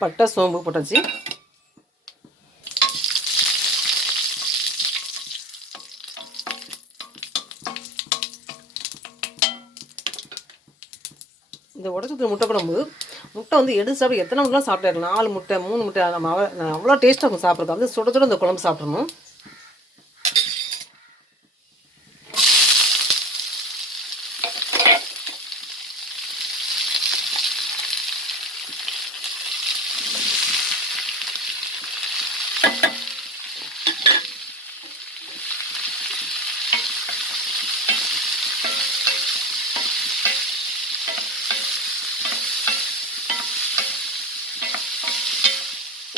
பட்டை சோம்பு போட்டாச்சு. இந்த உடச்சூத்து முட்டை குழம்பு, முட்டை வந்து எடுத்து சாப்பிட எத்தனை முட்டைலாம் சாப்பிட்டுருக்கலாம். 4 முட்டை 3 முட்டை நம்ம அவ்வளோ டேஸ்ட்டாக இருக்கும் சாப்பிட்றதுக்கு. வந்து சுட சுட இந்த குழம்பு சாப்பிட்றணும்.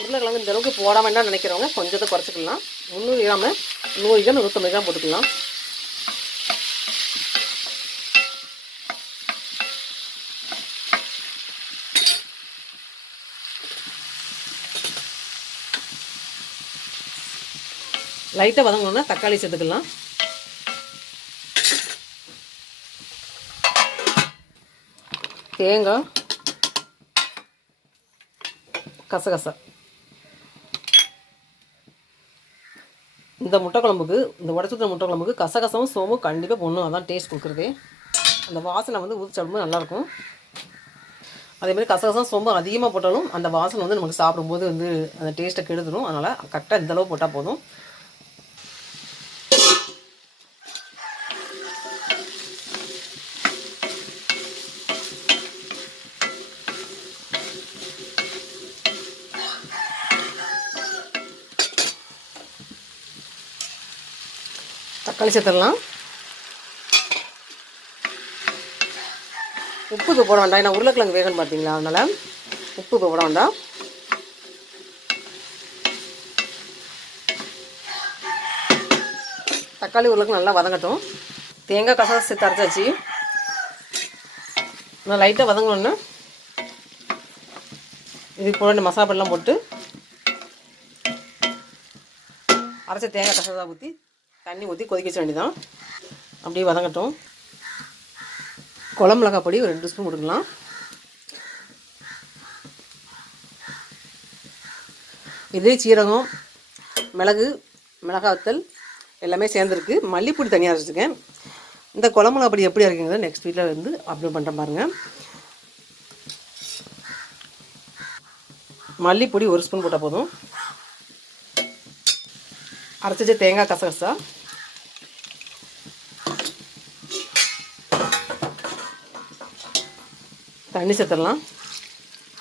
உருளைக்கிழங்கு இந்த அளவுக்கு போட வேண்டாம்னு நினைக்கிறவங்க கொஞ்சத்தை குறைச்சிக்கலாம். 300 கிராம் 100 கிராம் 150 கிராம் போட்டுக்கலாம். லைட்டாக வதங்கணுன்னா தக்காளி சேர்த்துக்கலாம். தேங்காய், கசகசா. இந்த முட்டை குழம்புக்கு, இந்த உடச்சூத்துற முட்டை குழம்புக்கு கசகசாவும் சோமும் கண்டிப்பாக போடணும். அதான் டேஸ்ட் கொடுக்குறதே. அந்த வாசனை வந்து ஊற்றி சாப்பிடும்போது நல்லாயிருக்கும். அதேமாதிரி கசகசம் சோம்பு அதிகமாக போட்டாலும் அந்த வாசனை வந்து நமக்கு சாப்பிடும்போது வந்து அந்த டேஸ்ட்டை கெடுத்துடும். அதனால் கரெக்டாக இந்தளவு போட்டால் போதும். தக்காளி சேர்த்துடலாம். உப்பு இப்போ போட வேண்டாம், ஏன்னா உருளைக்கிழங்கு வேகணும் பார்த்தீங்களா, அதனால் உப்பு இப்போ போட வேண்டாம். தக்காளி உருளைக்கிழங்கு நல்லா வதங்கட்டும். தேங்காய் கசகசா சேர்த்து அரைச்சாச்சு. நான் லைட்டாக வதங்கணுன்னு இது போல மசாலா பொருள்லாம் போட்டு அரைச்ச தேங்காய் கசகசா ஊற்றி தண்ணி ஊற்றி கொதிக்க வச்ச வேண்டியதான். அப்படியே வதங்கட்டும். குழம்பு மிளகாய் பொடி ஒரு 2 ஸ்பூன் போட்டுக்கலாம். இதே சீரகம், மிளகு, மிளகாய் வத்தல் எல்லாமே சேர்ந்துருக்கு. மல்லிப்பொடி தனியாக அரைச்சிருக்கேன். இந்த குழம்பு மிளகாய் பொடி எப்படி இருக்குங்கிறத நெக்ஸ்ட் வீட்டில் வந்து அப்லோட் பண்ணுறேன் பாருங்கள். மல்லிப்பொடி 1 ஸ்பூன் போட்டால் போதும். அரைச்சி தேங்காய் கசகசா, தண்ணி சேர்த்துடலாம்.